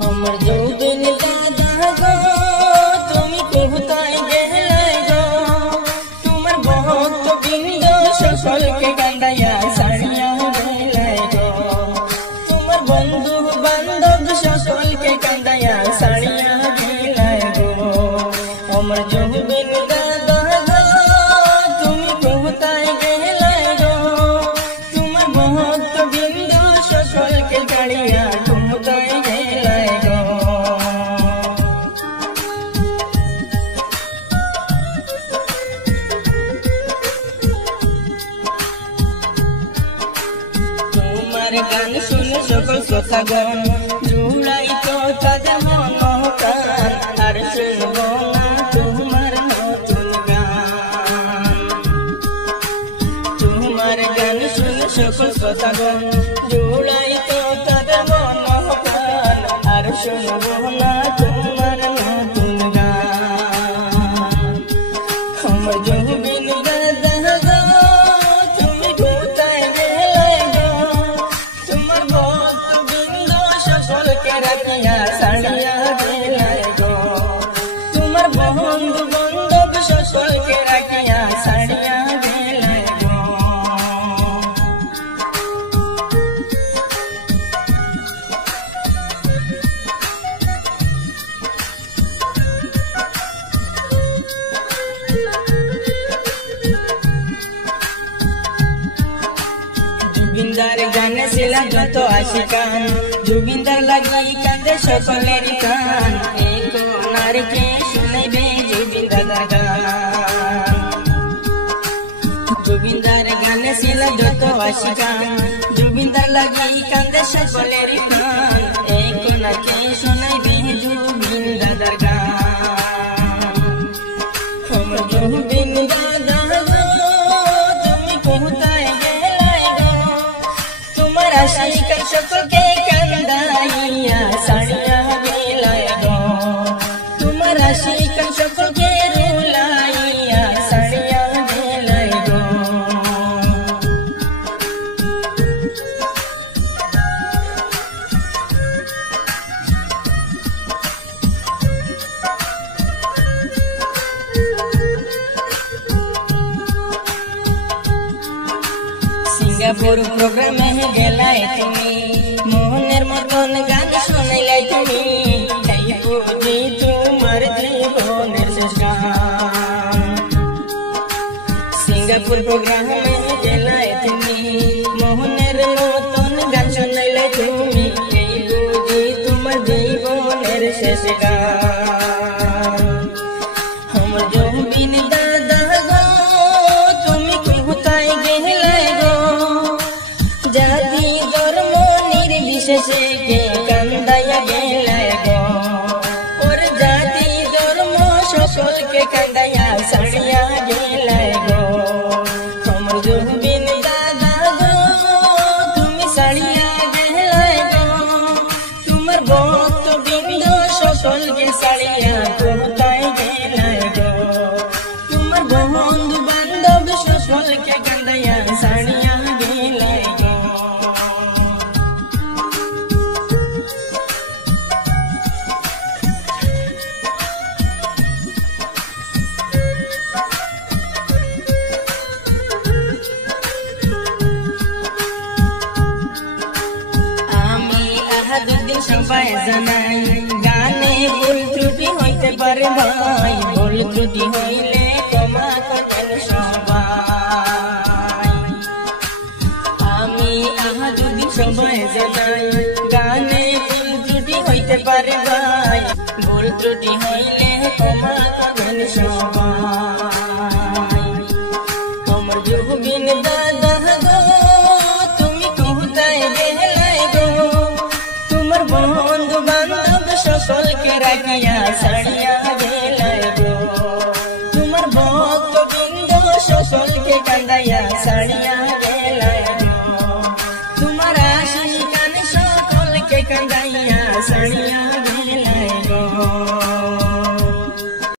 हमर जोगिन दादा गो तुमी कोথায় গেলে গো তোমার ভক্ত বৃন্দ সকলকে কান্দাইয়া সারিয়া গেলে গো তোমার বন্ধু বান্ধব সকলকে কান্দাইয়া সারিয়া গেলে গো हमर जोगिन दादा गो तुमी কোথায় গেলে গো তোমার ভক্ত বৃন্দ সকলকে কাড়িয়া কোথায় गान सुन सकल कथा गान जुड़ाई तो ताদের मन कान আর শুনব না তোমার নতুন গান তোমার গান শুন সকল কথা গান जुड़ाई तो তাদের मन कान আর শুনব না তোমার নতুন গান हमर जोगिन दादा गो তুমি কোথায় গেলে গো তোমার ভক্ত বৃন্দ সকলকে রাখিয়া সারিয়া গেলে গো তোমার বন্ধু বান্ধব সকলকে রাখিয়া সারিয়া গেলে গো जुबिंदार गाने सिला যত আশিকান जुबिंदार লাগি কাঁদে সকলের কান এক নারকে শুনাইবে जुबिंदार গান जुबिंदार गाने सिला যত আশিকান जुबिंदार লাগি কাঁদে সকলের কান এক নারকে শুনাইবে जुबिंदार গান हमर जुबिंदार दादा তুমি কোথায় आशिका सबके कंदाइया साड़िया गेले गो तुम्हार आशिका सबके रुलाइया साड़िया गेले गो सिंगापुर प्रोग्राम में गेलाय तुमी मोहनेर मतन गान शुनाइलाय तुमी ताई बुझी तुम्हार जीवनेर शेष गान सिंगापुर प्रोग्राम में गेलाय तुमी मोहनेर मतन गान शुनाइलाय तुमी ताई बुझी तुम्हार जीवनेर शेष गान हमर जोगिन दादा गो तुमी কোথায় গেলে গো जाति धर्म निर्विशेषे के कांदाया गेले गो और जाति धर्म सकल के कांदाया साड़िया गेले गो हमर जोगिन दादा गो तुमी साड़िया गेले गो तुम्हार भक्त बृंद सकल के साड़िया कोথায় गेले गो तुम्हार बंधु बांधव सकल के कांदाया साड़िया गेले गो সবাই জানাই গানে ভুল ত্রুটি হইতে পারে ভাই ভুল ত্রুটি হইলে ক্ষমা করবেন সবাই আমি আহাদুদ্দিন সবাই জানাই গানে ভুল ত্রুটি হইতে পারে ভাই ভুল ত্রুটি হইলে ক্ষমা করবেন সবাই আমার যোগিন দাদা গো তুমি কোথায় গেলে গো বন্ধু বান্ধব সকলকে রাখিয়া